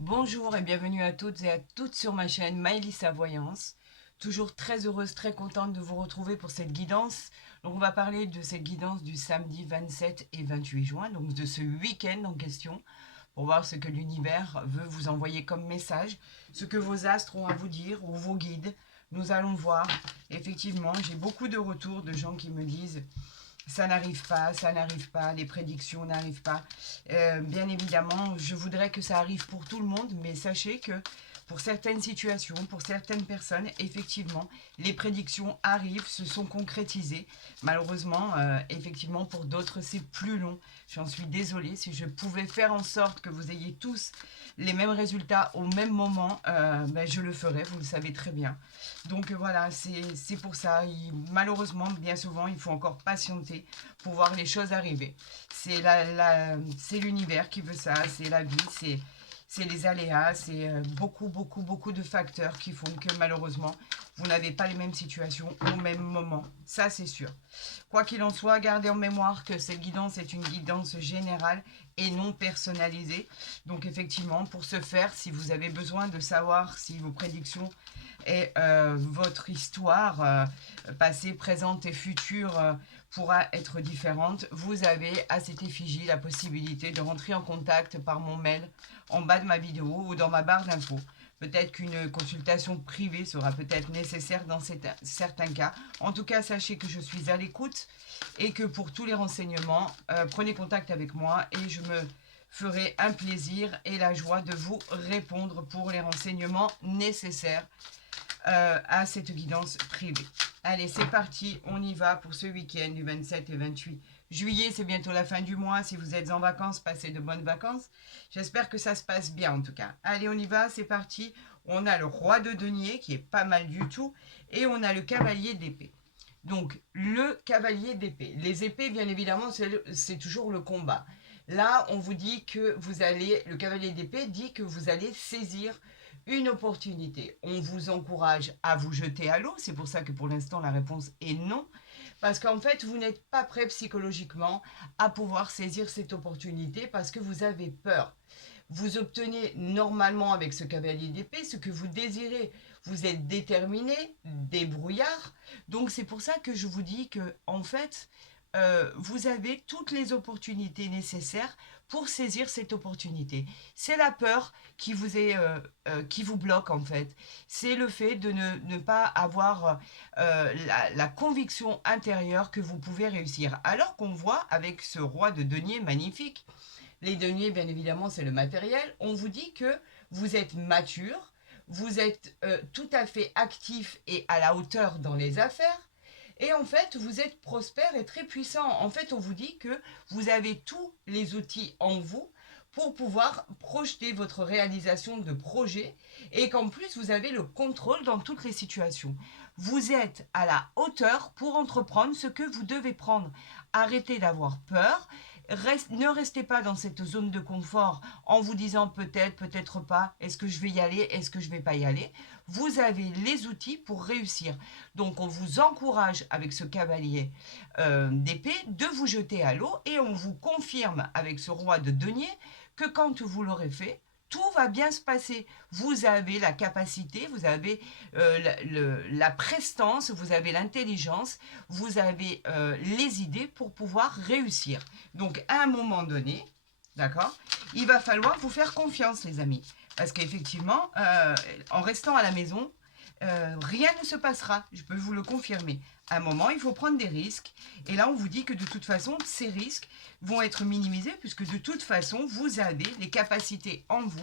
Bonjour et bienvenue à toutes et à toutes sur ma chaîne Maëlissa Voyance. Toujours très heureuse, très contente de vous retrouver pour cette guidance. Donc on va parler de cette guidance du samedi 27 et 28 juin, donc de ce week-end en question, pour voir ce que l'univers veut vous envoyer comme message, ce que vos astres ont à vous dire ou vos guides. Nous allons voir. Effectivement, j'ai beaucoup de retours de gens qui me disent ça n'arrive pas, les prédictions n'arrivent pas. Bien évidemment, je voudrais que ça arrive pour tout le monde, mais sachez que pour certaines situations, pour certaines personnes, effectivement, les prédictions arrivent, se sont concrétisées. Malheureusement, effectivement, pour d'autres, c'est plus long. J'en suis désolée. Si je pouvais faire en sorte que vous ayez tous les mêmes résultats au même moment, ben, je le ferais, vous le savez très bien. Donc voilà, c'est pour ça. Malheureusement, bien souvent, il faut encore patienter pour voir les choses arriver. C'est l'univers qui veut ça, c'est la vie, c'est les aléas, c'est beaucoup de facteurs qui font que malheureusement, vous n'avez pas les mêmes situations au même moment. Ça, c'est sûr. Quoi qu'il en soit, gardez en mémoire que cette guidance est une guidance générale et non personnalisée. Donc effectivement, pour ce faire, si vous avez besoin de savoir si vos prédictions et votre histoire passée, présente et future pourra être différente, vous avez à cette effigie la possibilité de rentrer en contact par mon mail en bas de ma vidéo ou dans ma barre d'infos. Peut-être qu'une consultation privée sera peut-être nécessaire dans certains cas. En tout cas, sachez que je suis à l'écoute et que pour tous les renseignements, prenez contact avec moi et je me ferai un plaisir et la joie de vous répondre pour les renseignements nécessaires à cette guidance privée. Allez, c'est parti, on y va pour ce week-end du 27 et 28 juillet. C'est bientôt la fin du mois. Si vous êtes en vacances, passez de bonnes vacances. J'espère que ça se passe bien en tout cas. Allez, on y va, c'est parti. On a le roi de denier qui est pas mal du tout. Et on a le cavalier d'épée. Donc, le cavalier d'épée. Les épées, bien évidemment, c'est toujours le combat. Là, on vous dit que vous allez, le cavalier d'épée dit que vous allez saisir une opportunité. On vous encourage à vous jeter à l'eau. C'est pour ça que pour l'instant, la réponse est non. Parce qu'en fait, vous n'êtes pas prêt psychologiquement à pouvoir saisir cette opportunité parce que vous avez peur. Vous obtenez normalement avec ce cavalier d'épée ce que vous désirez. Vous êtes déterminé, débrouillard. Donc c'est pour ça que je vous dis que en fait, vous avez toutes les opportunités nécessaires pour saisir cette opportunité. C'est la peur qui vous bloque en fait. C'est le fait de ne pas avoir la conviction intérieure que vous pouvez réussir. Alors qu'on voit avec ce roi de denier magnifique, les deniers, bien évidemment, c'est le matériel. On vous dit que vous êtes mature, vous êtes tout à fait actif et à la hauteur dans les affaires. Et en fait, vous êtes prospère et très puissant. En fait, on vous dit que vous avez tous les outils en vous pour pouvoir projeter votre réalisation de projet et qu'en plus, vous avez le contrôle dans toutes les situations. Vous êtes à la hauteur pour entreprendre ce que vous devez prendre. Arrêtez d'avoir peur. Ne restez pas dans cette zone de confort en vous disant peut-être, peut-être pas, est-ce que je vais y aller, est-ce que je vais pas y aller. Vous avez les outils pour réussir. Donc on vous encourage avec ce cavalier d'épée de vous jeter à l'eau et on vous confirme avec ce roi de denier que quand vous l'aurez fait, tout va bien se passer. Vous avez la capacité, vous avez la prestance, vous avez l'intelligence, vous avez les idées pour pouvoir réussir. Donc à un moment donné, d'accord, il va falloir vous faire confiance, les amis. Parce qu'effectivement, en restant à la maison, rien ne se passera, je peux vous le confirmer. À un moment, il faut prendre des risques. Et là, on vous dit que de toute façon, ces risques vont être minimisés puisque de toute façon, vous avez les capacités en vous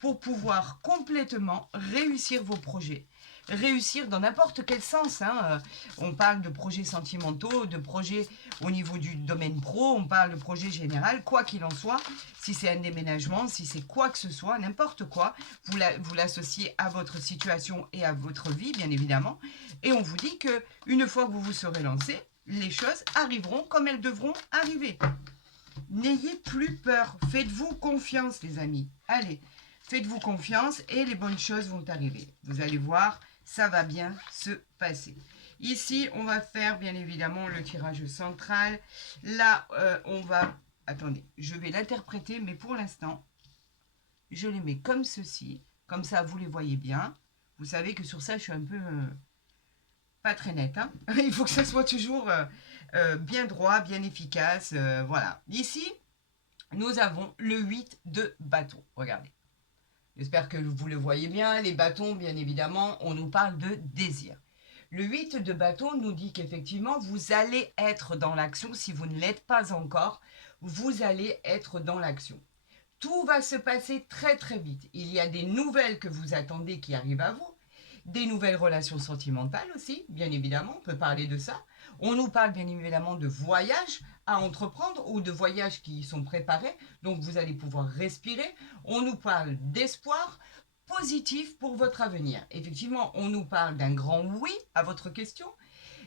pour pouvoir complètement réussir vos projets. Réussir dans n'importe quel sens. Hein. On parle de projets sentimentaux, de projets au niveau du domaine pro, on parle de projet général, quoi qu'il en soit. Si c'est un déménagement, si c'est quoi que ce soit, n'importe quoi, vous l'associez à votre situation et à votre vie, bien évidemment. Et on vous dit que une fois que vous vous serez lancé, les choses arriveront comme elles devront arriver. N'ayez plus peur. Faites-vous confiance, les amis. Allez, faites-vous confiance et les bonnes choses vont arriver. Vous allez voir, ça va bien se passer. Ici, on va faire bien évidemment le tirage central. Là, on va... Attendez, je vais l'interpréter, mais pour l'instant, je les mets comme ceci. Comme ça, vous les voyez bien. Vous savez que sur ça, je suis un peu pas très nette. Hein. Il faut que ça soit toujours bien droit, bien efficace. Voilà. Ici, nous avons le 8 de bâton. Regardez. J'espère que vous le voyez bien. Les bâtons, bien évidemment, on nous parle de désir. Le 8 de bâton nous dit qu'effectivement, vous allez être dans l'action. Si vous ne l'êtes pas encore, vous allez être dans l'action. Tout va se passer très très vite. Il y a des nouvelles que vous attendez qui arrivent à vous. Des nouvelles relations sentimentales aussi, bien évidemment, on peut parler de ça. On nous parle bien évidemment de voyages à entreprendre ou de voyages qui sont préparés, donc vous allez pouvoir respirer. On nous parle d'espoir positif pour votre avenir. Effectivement, on nous parle d'un grand oui à votre question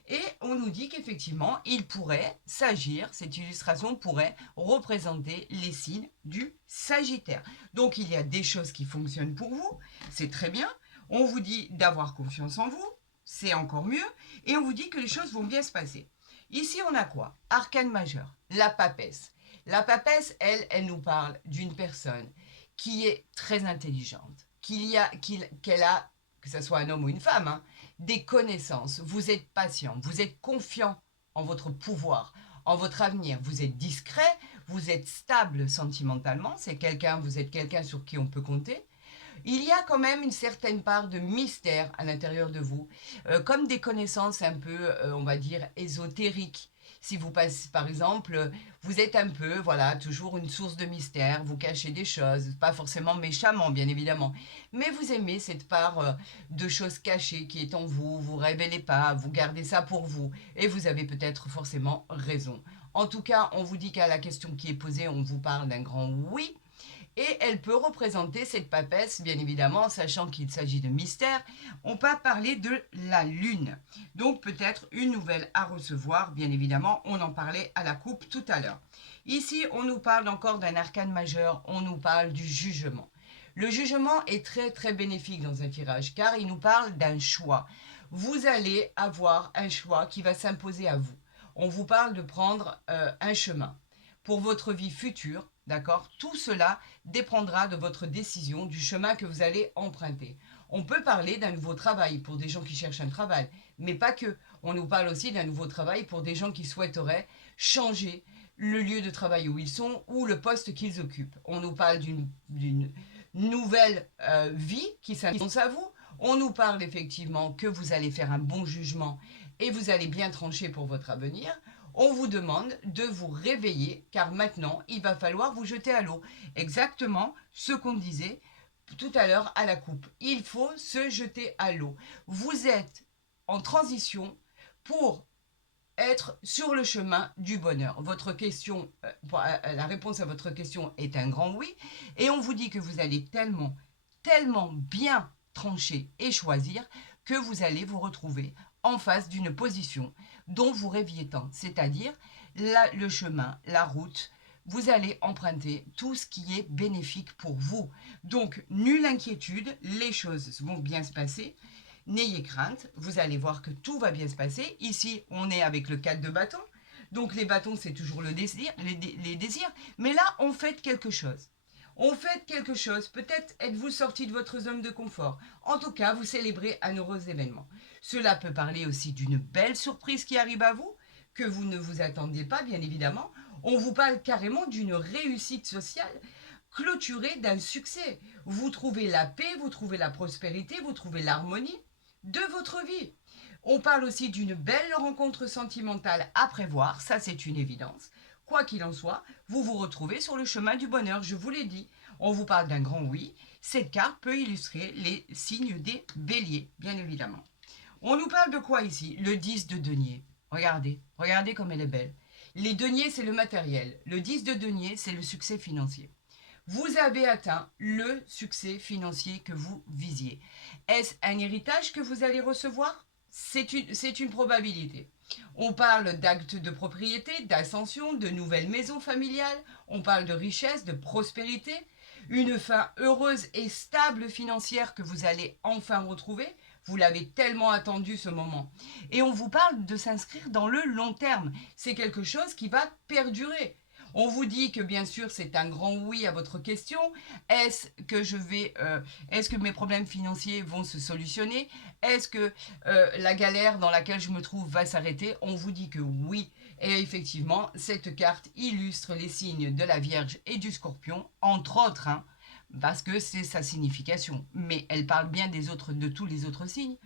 et on nous dit qu'effectivement, il pourrait s'agir, cette illustration pourrait représenter les signes du Sagittaire. Donc il y a des choses qui fonctionnent pour vous, c'est très bien. On vous dit d'avoir confiance en vous, c'est encore mieux. Et on vous dit que les choses vont bien se passer. Ici, on a quoi? Arcane majeur, la papesse. La papesse, elle nous parle d'une personne qui est très intelligente, qu'elle a, que ce soit un homme ou une femme, hein, des connaissances. Vous êtes patient, vous êtes confiant en votre pouvoir, en votre avenir. Vous êtes discret, vous êtes stable sentimentalement. Vous êtes quelqu'un sur qui on peut compter. Il y a quand même une certaine part de mystère à l'intérieur de vous, comme des connaissances un peu, on va dire, ésotériques. Si vous passez, par exemple, vous êtes un peu, voilà, toujours une source de mystère, vous cachez des choses, pas forcément méchamment, bien évidemment, mais vous aimez cette part de choses cachées qui est en vous, vous révélez pas, vous gardez ça pour vous, et vous avez peut-être forcément raison. En tout cas, on vous dit qu'à la question qui est posée, on vous parle d'un grand oui, et elle peut représenter cette papesse, bien évidemment, sachant qu'il s'agit de mystère. On peut parler de la lune. Donc peut-être une nouvelle à recevoir, bien évidemment. On en parlait à la coupe tout à l'heure. Ici, on nous parle encore d'un arcane majeur. On nous parle du jugement. Le jugement est très très bénéfique dans un tirage car il nous parle d'un choix. Vous allez avoir un choix qui va s'imposer à vous. On vous parle de prendre un chemin pour votre vie future, d'accord? Tout cela dépendra de votre décision, du chemin que vous allez emprunter. On peut parler d'un nouveau travail pour des gens qui cherchent un travail, mais pas que. On nous parle aussi d'un nouveau travail pour des gens qui souhaiteraient changer le lieu de travail où ils sont ou le poste qu'ils occupent. On nous parle d'une nouvelle vie qui s'annonce à vous. On nous parle effectivement que vous allez faire un bon jugement et vous allez bien trancher pour votre avenir. On vous demande de vous réveiller car maintenant il va falloir vous jeter à l'eau. Exactement ce qu'on disait tout à l'heure à la coupe. Il faut se jeter à l'eau. Vous êtes en transition pour être sur le chemin du bonheur. Votre question, la réponse à votre question est un grand oui. Et on vous dit que vous allez tellement bien trancher et choisir que vous allez vous retrouver en face d'une position dont vous rêviez tant. C'est-à-dire le chemin, la route, vous allez emprunter tout ce qui est bénéfique pour vous. Donc, nulle inquiétude, les choses vont bien se passer. N'ayez crainte, vous allez voir que tout va bien se passer. Ici, on est avec le 4 de bâton. Donc, les bâtons, c'est toujours le désir, les désirs. Mais là, on fait quelque chose. On fait quelque chose. Peut-être êtes-vous sorti de votre zone de confort. En tout cas, vous célébrez un heureux événement. Cela peut parler aussi d'une belle surprise qui arrive à vous, que vous ne vous attendiez pas, bien évidemment. On vous parle carrément d'une réussite sociale clôturée d'un succès. Vous trouvez la paix, vous trouvez la prospérité, vous trouvez l'harmonie de votre vie. On parle aussi d'une belle rencontre sentimentale à prévoir, ça c'est une évidence. Quoi qu'il en soit, vous vous retrouvez sur le chemin du bonheur, je vous l'ai dit. On vous parle d'un grand oui. Cette carte peut illustrer les signes des béliers, bien évidemment. On nous parle de quoi ici? Le 10 de denier. Regardez comme elle est belle. Les deniers, c'est le matériel. Le 10 de denier, c'est le succès financier. Vous avez atteint le succès financier que vous visiez. Est-ce un héritage que vous allez recevoir? C'est une probabilité. On parle d'actes de propriété, d'ascension, de nouvelles maisons familiales. On parle de richesse, de prospérité. Une fin heureuse et stable financière que vous allez enfin retrouver. Vous l'avez tellement attendu ce moment. Et on vous parle de s'inscrire dans le long terme. C'est quelque chose qui va perdurer. On vous dit que bien sûr c'est un grand oui à votre question. Est-ce que mes problèmes financiers vont se solutionner? Est-ce que la galère dans laquelle je me trouve va s'arrêter? On vous dit que oui. Et effectivement, cette carte illustre les signes de la Vierge et du Scorpion, entre autres, hein, parce que c'est sa signification. Mais elle parle bien de tous les autres signes.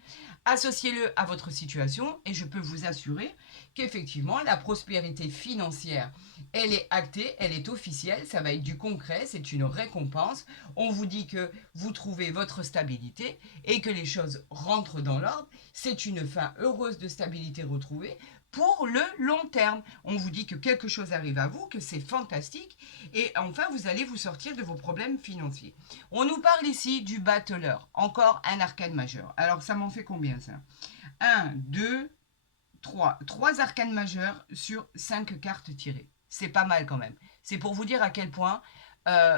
Associez-le à votre situation et je peux vous assurer qu'effectivement, la prospérité financière, elle est actée, elle est officielle, ça va être du concret, c'est une récompense. On vous dit que vous trouvez votre stabilité et que les choses rentrent dans l'ordre. C'est une fin heureuse de stabilité retrouvée pour le long terme. On vous dit que quelque chose arrive à vous, que c'est fantastique et enfin vous allez vous sortir de vos problèmes financiers. On nous parle ici du battleur, encore un arcane majeur. Alors ça m'en fait combien ça? 1, 2, 3. 3 arcanes majeurs sur 5 cartes tirées. C'est pas mal quand même. C'est pour vous dire à quel point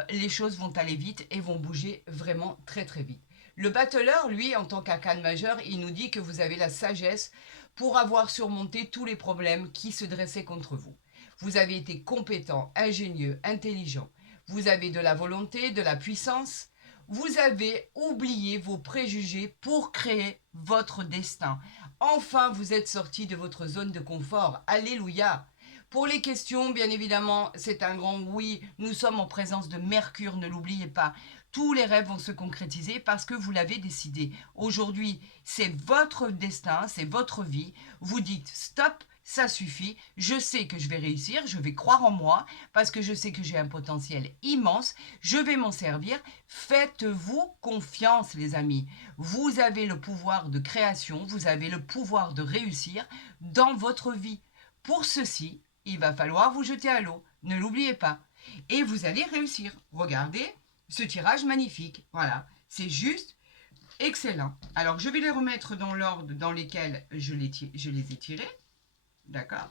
les choses vont aller vite et vont bouger vraiment très très vite. Le battleur, lui, en tant qu'arcane majeur, il nous dit que vous avez la sagesse pour avoir surmonté tous les problèmes qui se dressaient contre vous. Vous avez été compétent, ingénieux, intelligent. Vous avez de la volonté, de la puissance. Vous avez oublié vos préjugés pour créer votre destin. Enfin, vous êtes sorti de votre zone de confort. Alléluia! Pour les questions, bien évidemment, c'est un grand oui. Nous sommes en présence de Mercure, ne l'oubliez pas. Tous les rêves vont se concrétiser parce que vous l'avez décidé. Aujourd'hui, c'est votre destin, c'est votre vie. Vous dites stop, ça suffit. Je sais que je vais réussir, je vais croire en moi parce que je sais que j'ai un potentiel immense. Je vais m'en servir. Faites-vous confiance, les amis. Vous avez le pouvoir de création, vous avez le pouvoir de réussir dans votre vie. Pour ceci, il va falloir vous jeter à l'eau. Ne l'oubliez pas. Et vous allez réussir. Regardez ce tirage magnifique. Voilà, c'est juste excellent. Alors, je vais les remettre dans l'ordre dans lequel je les ai tirés. D'accord?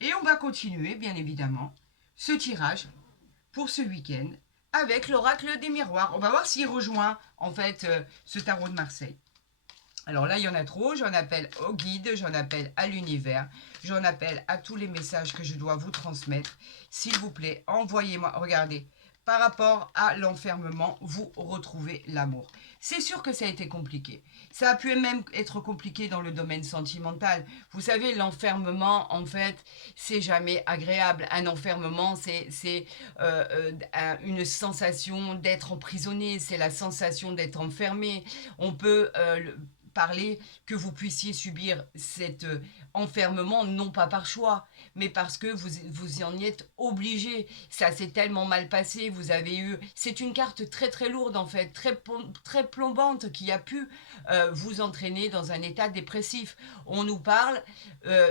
Et on va continuer, bien évidemment, ce tirage pour ce week-end avec l'oracle des miroirs. On va voir s'il rejoint, en fait, ce tarot de Marseille. Alors là, il y en a trop. J'en appelle au guide, j'en appelle à l'univers, j'en appelle à tous les messages que je dois vous transmettre. S'il vous plaît, envoyez-moi. Regardez, par rapport à l'enfermement, vous retrouvez l'amour. C'est sûr que ça a été compliqué. Ça a pu même être compliqué dans le domaine sentimental. Vous savez, l'enfermement, en fait, c'est jamais agréable. Un enfermement, c'est une sensation d'être emprisonné, c'est la sensation d'être enfermé. On peut parler que vous puissiez subir cet enfermement, non pas par choix, mais parce que vous en êtes obligé. Ça s'est tellement mal passé, vous avez eu... C'est une carte très très lourde en fait, très plombante qui a pu vous entraîner dans un état dépressif. On nous parle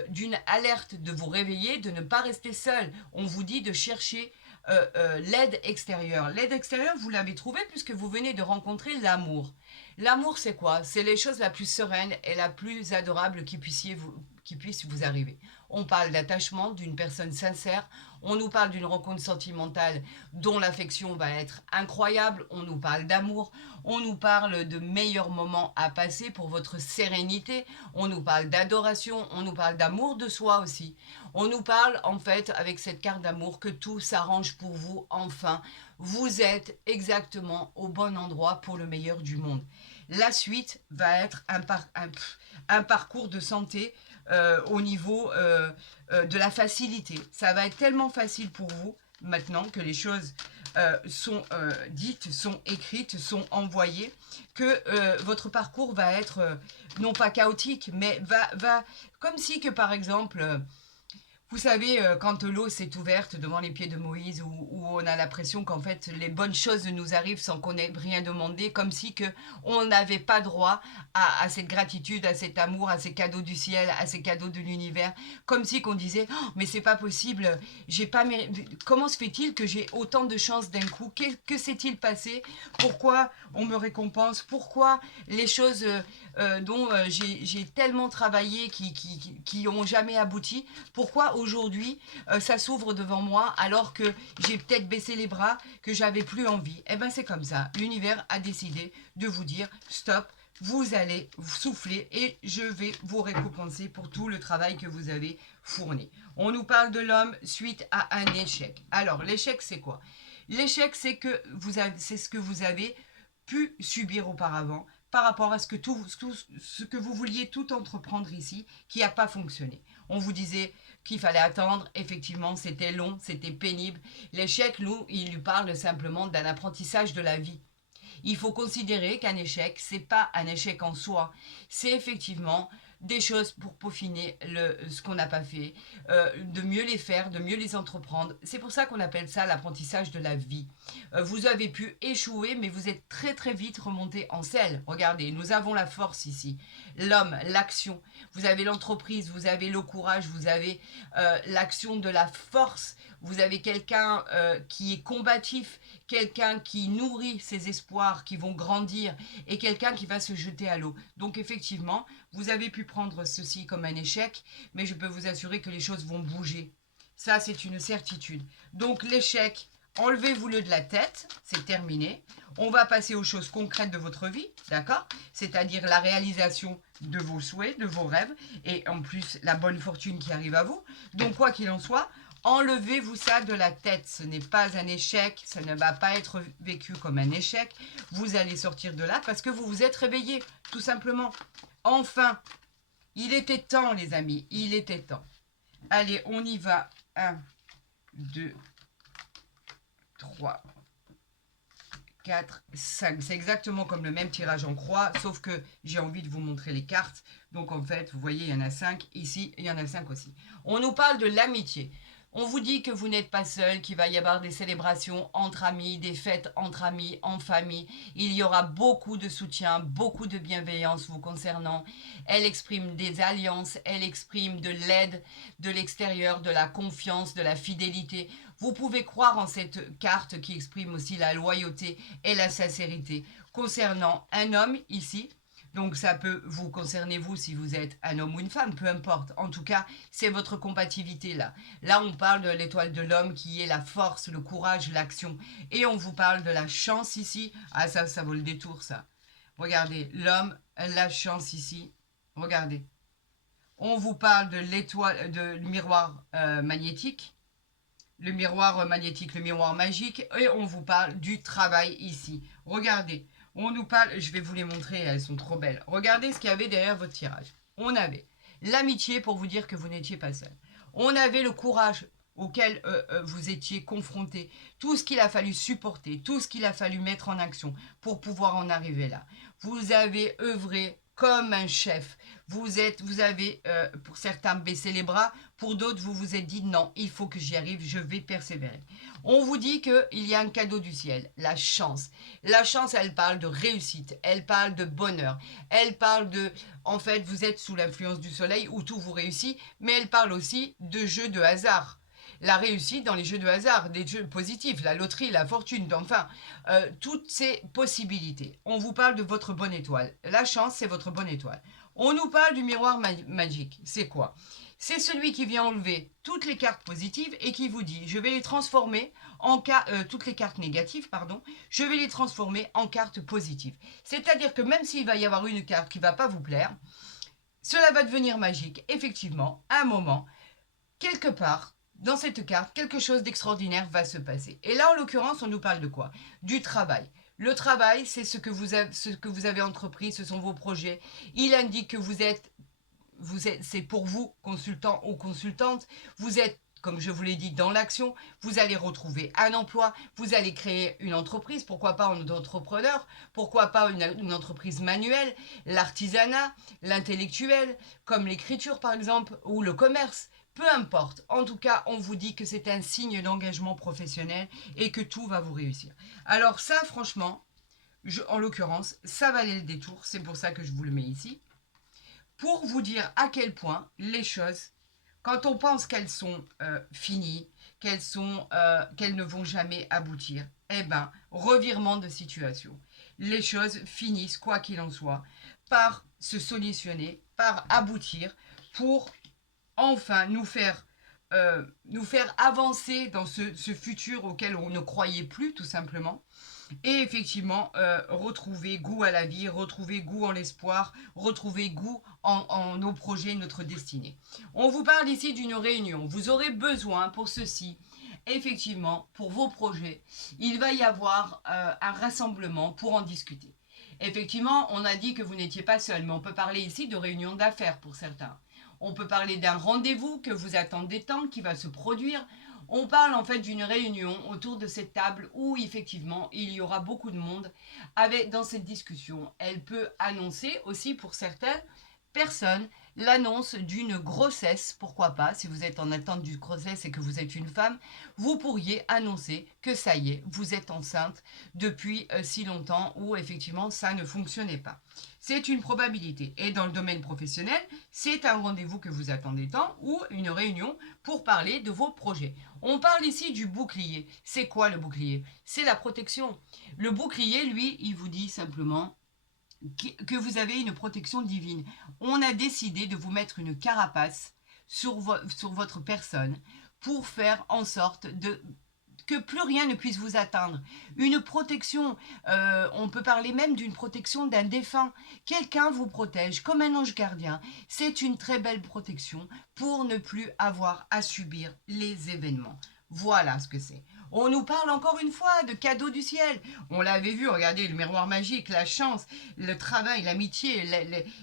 d'une alerte de vous réveiller, de ne pas rester seul. On vous dit de chercher l'aide extérieure. L'aide extérieure, vous l'avez trouvée puisque vous venez de rencontrer l'amour. L'amour, c'est quoi? C'est les choses la plus sereine et la plus adorable qui puisse vous arriver. On parle d'attachement, d'une personne sincère. On nous parle d'une rencontre sentimentale dont l'affection va être incroyable. On nous parle d'amour. On nous parle de meilleurs moments à passer pour votre sérénité. On nous parle d'adoration. On nous parle d'amour de soi aussi. On nous parle en fait avec cette carte d'amour que tout s'arrange pour vous enfin. Vous êtes exactement au bon endroit pour le meilleur du monde. La suite va être un parcours de santé au niveau de la facilité. Ça va être tellement facile pour vous maintenant que les choses sont dites, sont écrites, sont envoyées, que votre parcours va être non pas chaotique, mais va comme si que par exemple... Vous savez, quand l'eau s'est ouverte devant les pieds de Moïse, où on a l'impression qu'en fait les bonnes choses nous arrivent sans qu'on ait rien demandé, comme si que on n'avait pas droit à cette gratitude, à cet amour, à ces cadeaux du ciel, à ces cadeaux de l'univers, comme si qu'on disait oh, mais c'est pas possible, j'ai pas comment se fait-il que j'ai autant de chance d'un coup? Que s'est-il passé? Pourquoi on me récompense? Pourquoi les choses dont j'ai tellement travaillé qui ont jamais abouti? Pourquoi aujourd'hui ça s'ouvre devant moi alors que j'ai peut-être baissé les bras, que j'avais plus envie? Eh bien c'est comme ça, l'univers a décidé de vous dire stop, vous allez souffler et je vais vous récompenser pour tout le travail que vous avez fourni. On nous parle de l'homme suite à un échec. Alors, l'échec, c'est quoi? L'échec, c'est c'est ce que vous avez pu subir auparavant par rapport à ce que vous vouliez tout entreprendre ici, qui n'a pas fonctionné. On vous disait qu'il fallait attendre, effectivement, c'était long, c'était pénible. L'échec, nous, il lui parle simplement d'un apprentissage de la vie. Il faut considérer qu'un échec, c'est pas un échec en soi, c'est effectivement des choses pour peaufiner ce qu'on n'a pas fait, de mieux les faire, de mieux les entreprendre. C'est pour ça qu'on appelle ça l'apprentissage de la vie. Vous avez pu échouer, mais vous êtes très très vite remonté en selle. Regardez, nous avons la force ici, l'homme, l'action. Vous avez l'entreprise, vous avez le courage, vous avez l'action de la force. Vous avez quelqu'un qui est combatif, quelqu'un qui nourrit ses espoirs, qui vont grandir, et quelqu'un qui va se jeter à l'eau. Donc effectivement, vous avez pu prendre ceci comme un échec, mais je peux vous assurer que les choses vont bouger. Ça, c'est une certitude. Donc l'échec, enlevez-vous-le de la tête, c'est terminé. On va passer aux choses concrètes de votre vie, d'accord? C'est-à-dire la réalisation de vos souhaits, de vos rêves, et en plus la bonne fortune qui arrive à vous. Donc quoi qu'il en soit, enlevez-vous ça de la tête. Ce n'est pas un échec, ça ne va pas être vécu comme un échec. Vous allez sortir de là parce que vous vous êtes réveillé, tout simplement. Enfin, il était temps, les amis, il était temps. Allez, on y va. 1, 2, 3, 4, 5. C'est exactement comme le même tirage en croix, sauf que j'ai envie de vous montrer les cartes. Donc en fait, vous voyez, il y en a 5. Ici, il y en a 5 aussi. On nous parle de l'amitié. On vous dit que vous n'êtes pas seul, qu'il va y avoir des célébrations entre amis, des fêtes entre amis, en famille. Il y aura beaucoup de soutien, beaucoup de bienveillance vous concernant. Elle exprime des alliances, elle exprime de l'aide de l'extérieur, de la confiance, de la fidélité. Vous pouvez croire en cette carte qui exprime aussi la loyauté et la sincérité concernant un homme ici. Donc ça peut vous concerner vous si vous êtes un homme ou une femme, peu importe. En tout cas, c'est votre compatibilité là. Là, on parle de l'étoile de l'homme qui est la force, le courage, l'action. Et on vous parle de la chance ici. Ah ça vaut le détour ça. Regardez, l'homme, la chance ici. Regardez. On vous parle de l'étoile, de miroir magnétique. Le miroir magnétique, le miroir magique. Et on vous parle du travail ici. Regardez. On nous parle, je vais vous les montrer, elles sont trop belles. Regardez ce qu'il y avait derrière votre tirage. On avait l'amitié pour vous dire que vous n'étiez pas seul. On avait le courage auquel vous étiez confronté, tout ce qu'il a fallu supporter, tout ce qu'il a fallu mettre en action pour pouvoir en arriver là. Vous avez œuvré comme un chef. Vous avez, pour certains, baissé les bras. Pour d'autres, vous vous êtes dit non, il faut que j'y arrive, je vais persévérer. On vous dit qu'il y a un cadeau du ciel, la chance. La chance, elle parle de réussite, elle parle de bonheur, elle parle de... En fait, vous êtes sous l'influence du soleil où tout vous réussit, mais elle parle aussi de jeux de hasard. La réussite dans les jeux de hasard, des jeux positifs, la loterie, la fortune, enfin, toutes ces possibilités. On vous parle de votre bonne étoile. La chance, c'est votre bonne étoile. On nous parle du miroir magique. C'est quoi? C'est celui qui vient enlever toutes les cartes positives et qui vous dit, je vais les transformer en toutes les cartes négatives, pardon, je vais les transformer en cartes positives. C'est-à-dire que même s'il va y avoir une carte qui ne va pas vous plaire, cela va devenir magique. Effectivement, à un moment, quelque part, dans cette carte, quelque chose d'extraordinaire va se passer. Et là, en l'occurrence, on nous parle de quoi? Du travail. Le travail, c'est ce que vous avez entrepris, ce sont vos projets. Il indique que c'est pour vous, consultant ou consultante, vous êtes, comme je vous l'ai dit, dans l'action, vous allez retrouver un emploi, vous allez créer une entreprise, pourquoi pas un entrepreneur, pourquoi pas une entreprise manuelle, l'artisanat, l'intellectuel, comme l'écriture par exemple, ou le commerce. Peu importe, en tout cas, on vous dit que c'est un signe d'engagement professionnel et que tout va vous réussir. Alors ça, franchement, en l'occurrence, ça valait le détour, c'est pour ça que je vous le mets ici, pour vous dire à quel point les choses, quand on pense qu'elles sont finies, qu'elles ne vont jamais aboutir, eh ben, revirement de situation. Les choses finissent, quoi qu'il en soit, par se solutionner, par aboutir, pour enfin nous faire avancer dans ce futur auquel on ne croyait plus, tout simplement. et effectivement retrouver goût à la vie, retrouver goût en l'espoir, retrouver goût en nos projets, notre destinée. On vous parle ici d'une réunion. Vous aurez besoin pour ceci, effectivement, pour vos projets, il va y avoir un rassemblement pour en discuter. Effectivement, on a dit que vous n'étiez pas seul, mais on peut parler ici de réunion d'affaires pour certains. On peut parler d'un rendez-vous que vous attendez tant qui va se produire. On parle en fait d'une réunion autour de cette table où effectivement il y aura beaucoup de monde dans cette discussion. Elle peut annoncer aussi pour certaines personnes l'annonce d'une grossesse, pourquoi pas, si vous êtes en attente d'une grossesse et que vous êtes une femme, vous pourriez annoncer que ça y est, vous êtes enceinte depuis si longtemps où effectivement ça ne fonctionnait pas. C'est une probabilité. Et dans le domaine professionnel, c'est un rendez-vous que vous attendez tant ou une réunion pour parler de vos projets. On parle ici du bouclier. C'est quoi le bouclier? C'est la protection. Le bouclier, lui, il vous dit simplement que vous avez une protection divine. On a décidé de vous mettre une carapace sur votre personne pour faire en sorte que plus rien ne puisse vous atteindre. Une protection, on peut parler même d'une protection d'un défunt. Quelqu'un vous protège comme un ange gardien. C'est une très belle protection pour ne plus avoir à subir les événements. Voilà ce que c'est. On nous parle encore une fois de cadeaux du ciel. On l'avait vu, regardez, le miroir magique, la chance, le travail, l'amitié,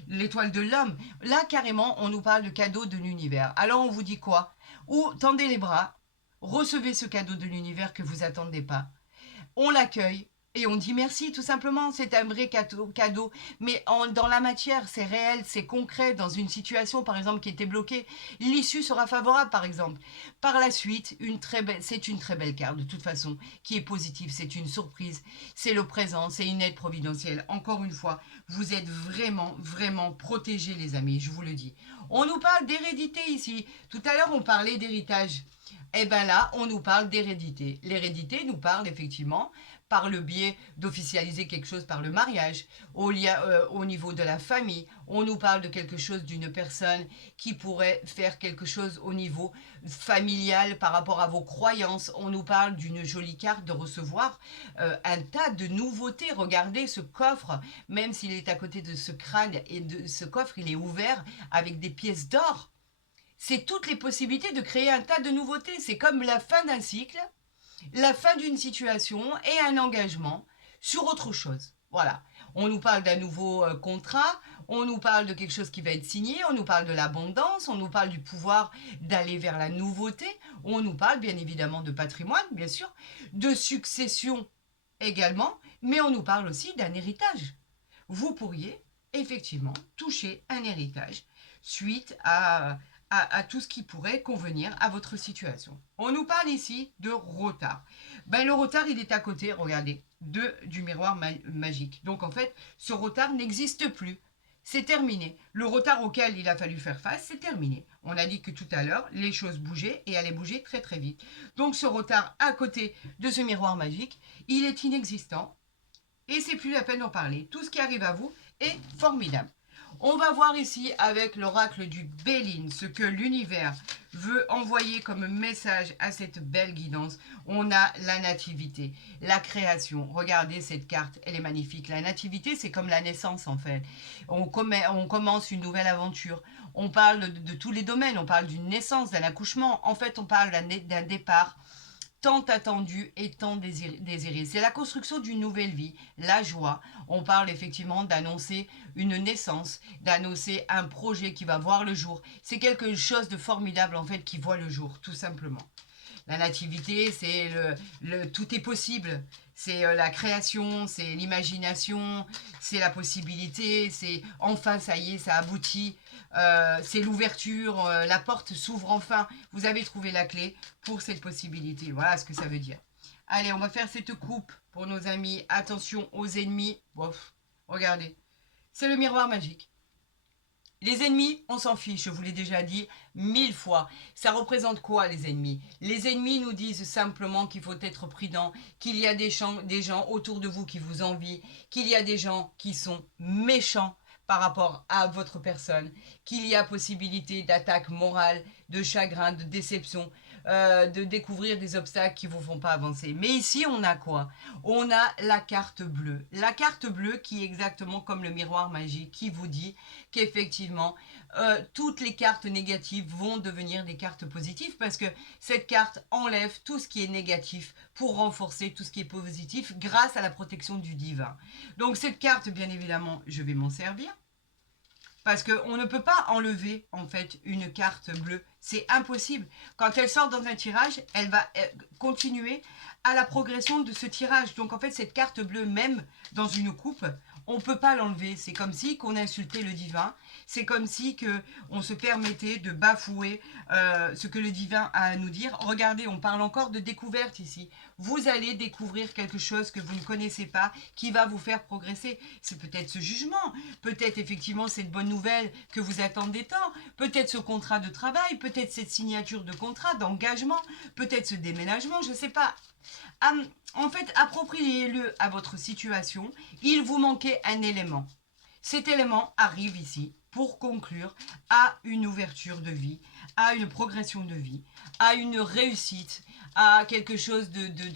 l'étoile de l'homme. Là, carrément, on nous parle de cadeaux de l'univers. Alors, on vous dit quoi? Ou tendez les bras, recevez ce cadeau de l'univers que vous attendez pas. On l'accueille et on dit merci tout simplement. C'est un vrai cadeau. Mais dans la matière, c'est réel, c'est concret. Dans une situation, par exemple, qui était bloquée, l'issue sera favorable, par exemple. Par la suite, c'est une très belle carte, de toute façon, qui est positive. C'est une surprise. C'est le présent. C'est une aide providentielle. Encore une fois, vous êtes vraiment, vraiment protégés, les amis. Je vous le dis. On nous parle d'hérédité ici. Tout à l'heure, on parlait d'héritage. Eh bien là, on nous parle d'hérédité. L'hérédité nous parle effectivement par le biais d'officialiser quelque chose par le mariage, au niveau de la famille. On nous parle de quelque chose d'une personne qui pourrait faire quelque chose au niveau familial par rapport à vos croyances. On nous parle d'une jolie carte de recevoir un tas de nouveautés. Regardez ce coffre, même s'il est à côté de ce crâne et de ce coffre, il est ouvert avec des pièces d'or. C'est toutes les possibilités de créer un tas de nouveautés. C'est comme la fin d'un cycle, la fin d'une situation et un engagement sur autre chose. Voilà. On nous parle d'un nouveau contrat, on nous parle de quelque chose qui va être signé, on nous parle de l'abondance, on nous parle du pouvoir d'aller vers la nouveauté, on nous parle bien évidemment de patrimoine, bien sûr, de succession également, mais on nous parle aussi d'un héritage. Vous pourriez effectivement toucher un héritage suite à tout ce qui pourrait convenir à votre situation. On nous parle ici de retard. Ben, le retard, il est à côté, regardez, du miroir magique. Donc en fait, ce retard n'existe plus. C'est terminé. Le retard auquel il a fallu faire face, c'est terminé. On a dit que tout à l'heure, les choses bougeaient et allaient bouger très très vite. Donc ce retard à côté de ce miroir magique, il est inexistant et c'est plus la peine d'en parler. Tout ce qui arrive à vous est formidable. On va voir ici avec l'oracle du Bélin ce que l'univers veut envoyer comme message à cette belle guidance. On a la nativité, la création. Regardez cette carte, elle est magnifique. La nativité, c'est comme la naissance en fait. On commence une nouvelle aventure. On parle de tous les domaines. On parle d'une naissance, d'un accouchement. En fait, on parle d'un départ tant attendu et tant désiré. C'est la construction d'une nouvelle vie, la joie. On parle effectivement d'annoncer une naissance, d'annoncer un projet qui va voir le jour. C'est quelque chose de formidable en fait qui voit le jour, tout simplement. La nativité, c'est tout est possible. C'est la création, c'est l'imagination, c'est la possibilité, c'est enfin ça y est, ça aboutit. C'est l'ouverture, la porte s'ouvre enfin. Vous avez trouvé la clé pour cette possibilité. Voilà ce que ça veut dire. Allez, on va faire cette coupe pour nos amis. Attention aux ennemis. Bof, regardez. C'est le miroir magique. Les ennemis, on s'en fiche, je vous l'ai déjà dit 1000 fois. Ça représente quoi les ennemis? Les ennemis nous disent simplement qu'il faut être prudent, qu'il y a des gens autour de vous qui vous envient, qu'il y a des gens qui sont méchants par rapport à votre personne, qu'il y a possibilité d'attaque morale, de chagrin, de déception. de découvrir des obstacles qui ne vous font pas avancer. Mais ici, on a quoi? On a la carte bleue. La carte bleue qui est exactement comme le miroir magique, qui vous dit qu'effectivement, toutes les cartes négatives vont devenir des cartes positives parce que cette carte enlève tout ce qui est négatif pour renforcer tout ce qui est positif grâce à la protection du divin. Donc cette carte, bien évidemment, je vais m'en servir. Parce qu'on ne peut pas enlever, en fait, une carte bleue. C'est impossible. Quand elle sort dans un tirage, elle va continuer à la progression de ce tirage. Donc, en fait, cette carte bleue, même dans une coupe, on ne peut pas l'enlever. C'est comme si qu'on insultait le divin. C'est comme si on se permettait de bafouer ce que le divin a à nous dire. Regardez, on parle encore de découverte ici. Vous allez découvrir quelque chose que vous ne connaissez pas qui va vous faire progresser. C'est peut-être ce jugement, peut-être effectivement cette bonne nouvelle que vous attendez tant, peut-être ce contrat de travail, peut-être cette signature de contrat, d'engagement, peut-être ce déménagement, je ne sais pas. En fait, appropriez-le à votre situation. Il vous manquait un élément. Cet élément arrive ici pour conclure à une ouverture de vie, à une progression de vie, à une réussite, à quelque chose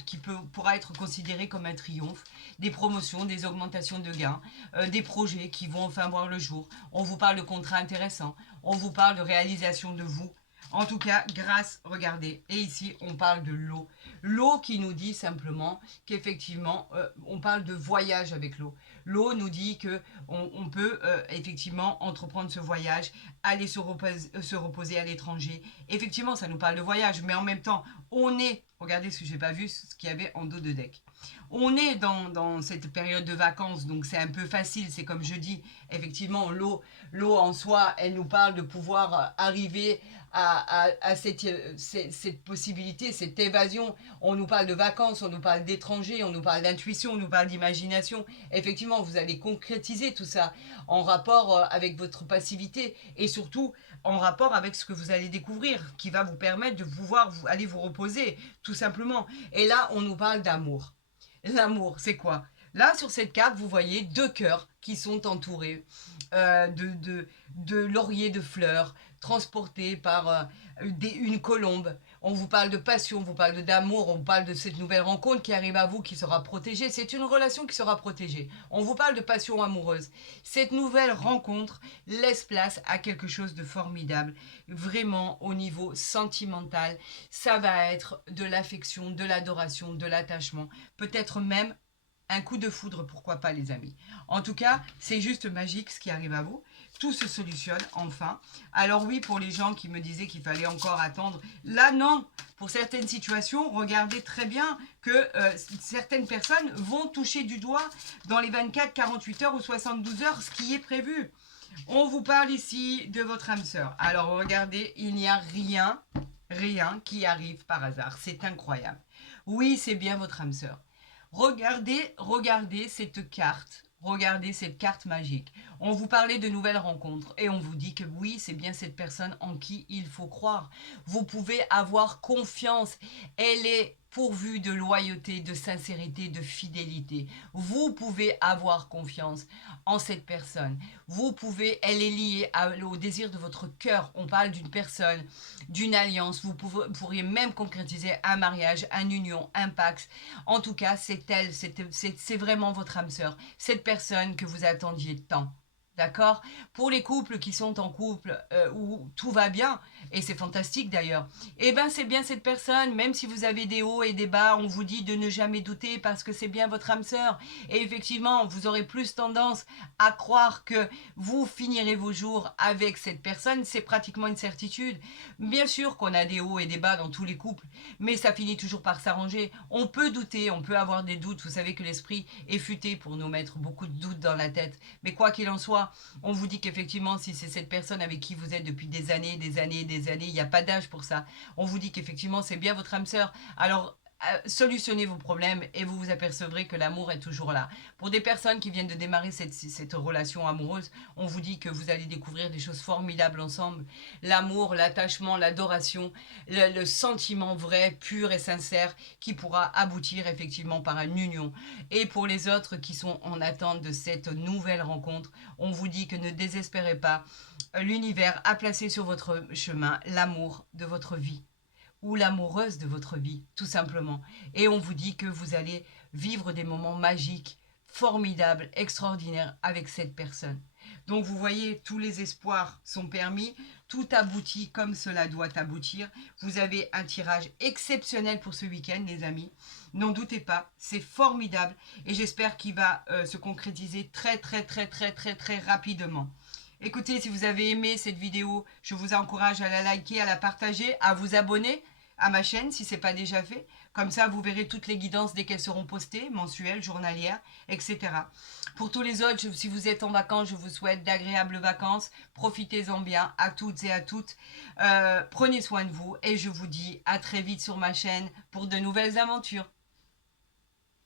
qui pourra être considéré comme un triomphe, des promotions, des augmentations de gains, des projets qui vont enfin voir le jour. On vous parle de contrats intéressants, on vous parle de réalisation de vous. En tout cas, grâce, regardez, et ici on parle de l'eau. L'eau qui nous dit simplement qu'effectivement, on parle de voyage avec l'eau. L'eau nous dit que on peut effectivement entreprendre ce voyage, aller se reposer à l'étranger. Effectivement, ça nous parle de voyage, mais en même temps, on est, regardez ce que j'ai pas vu, ce qu'il y avait en dos de deck. On est dans cette période de vacances, donc c'est un peu facile, c'est comme je dis, effectivement, l'eau en soi, elle nous parle de pouvoir arriver à cette possibilité, cette évasion. On nous parle de vacances, on nous parle d'étrangers, on nous parle d'intuition, on nous parle d'imagination. Effectivement, vous allez concrétiser tout ça en rapport avec votre passivité et surtout en rapport avec ce que vous allez découvrir, qui va vous permettre de pouvoir aller vous reposer, tout simplement. Et là, on nous parle d'amour. L'amour, c'est quoi? Là, sur cette carte, vous voyez deux cœurs qui sont entourés de lauriers de fleurs transportés par une colombe. On vous parle de passion, on vous parle d'amour, on vous parle de cette nouvelle rencontre qui arrive à vous, qui sera protégée. C'est une relation qui sera protégée. On vous parle de passion amoureuse. Cette nouvelle rencontre laisse place à quelque chose de formidable. Vraiment, au niveau sentimental, ça va être de l'affection, de l'adoration, de l'attachement. Peut-être même un coup de foudre, pourquoi pas les amis. En tout cas, c'est juste magique ce qui arrive à vous. Tout se solutionne enfin. Alors oui, pour les gens qui me disaient qu'il fallait encore attendre, là non. Pour certaines situations, regardez très bien que certaines personnes vont toucher du doigt dans les 24, 48 heures ou 72 heures ce qui est prévu. On vous parle ici de votre âme sœur. Alors regardez, il n'y a rien qui arrive par hasard. C'est incroyable. Oui, c'est bien votre âme sœur. Regardez cette carte. Regardez cette carte magique. On vous parlait de nouvelles rencontres et on vous dit que oui, c'est bien cette personne en qui il faut croire. Vous pouvez avoir confiance. Elle est pourvue de loyauté, de sincérité, de fidélité. Vous pouvez avoir confiance en cette personne. Vous pouvez, elle est liée au désir de votre cœur. On parle d'une personne, d'une alliance. Vous pourriez même concrétiser un mariage, une union, un pacte. En tout cas, c'est elle, c'est vraiment votre âme sœur. Cette personne que vous attendiez tant. D'accord? Pour les couples qui sont en couple où tout va bien, et c'est fantastique d'ailleurs, eh bien c'est bien cette personne, même si vous avez des hauts et des bas, on vous dit de ne jamais douter parce que c'est bien votre âme sœur. Et effectivement, vous aurez plus tendance à croire que vous finirez vos jours avec cette personne, c'est pratiquement une certitude. Bien sûr qu'on a des hauts et des bas dans tous les couples, mais ça finit toujours par s'arranger. On peut douter, on peut avoir des doutes, vous savez que l'esprit est futé pour nous mettre beaucoup de doutes dans la tête. Mais quoi qu'il en soit, on vous dit qu'effectivement, si c'est cette personne avec qui vous êtes depuis des années, il n'y a pas d'âge pour ça. On vous dit qu'effectivement, c'est bien votre âme sœur. Alors, solutionnez vos problèmes et vous vous apercevrez que l'amour est toujours là. Pour des personnes qui viennent de démarrer cette relation amoureuse, on vous dit que vous allez découvrir des choses formidables ensemble. L'amour, l'attachement, l'adoration, le sentiment vrai, pur et sincère qui pourra aboutir effectivement par une union. Et pour les autres qui sont en attente de cette nouvelle rencontre, on vous dit que ne désespérez pas. L'univers a placé sur votre chemin l'amour de votre vie. ou l'amoureuse de votre vie, tout simplement. Et on vous dit que vous allez vivre des moments magiques, formidables, extraordinaires avec cette personne. Donc vous voyez, tous les espoirs sont permis, tout aboutit comme cela doit aboutir. Vous avez un tirage exceptionnel pour ce week-end, les amis. N'en doutez pas, c'est formidable et j'espère qu'il va se concrétiser très rapidement. Écoutez, si vous avez aimé cette vidéo, je vous encourage à la liker, à la partager, à vous abonner à ma chaîne si ce n'est pas déjà fait. Comme ça, vous verrez toutes les guidances dès qu'elles seront postées, mensuelles, journalières, etc. Pour tous les autres, si vous êtes en vacances, je vous souhaite d'agréables vacances. Profitez-en bien, à toutes et à toutes. Prenez soin de vous et je vous dis à très vite sur ma chaîne pour de nouvelles aventures.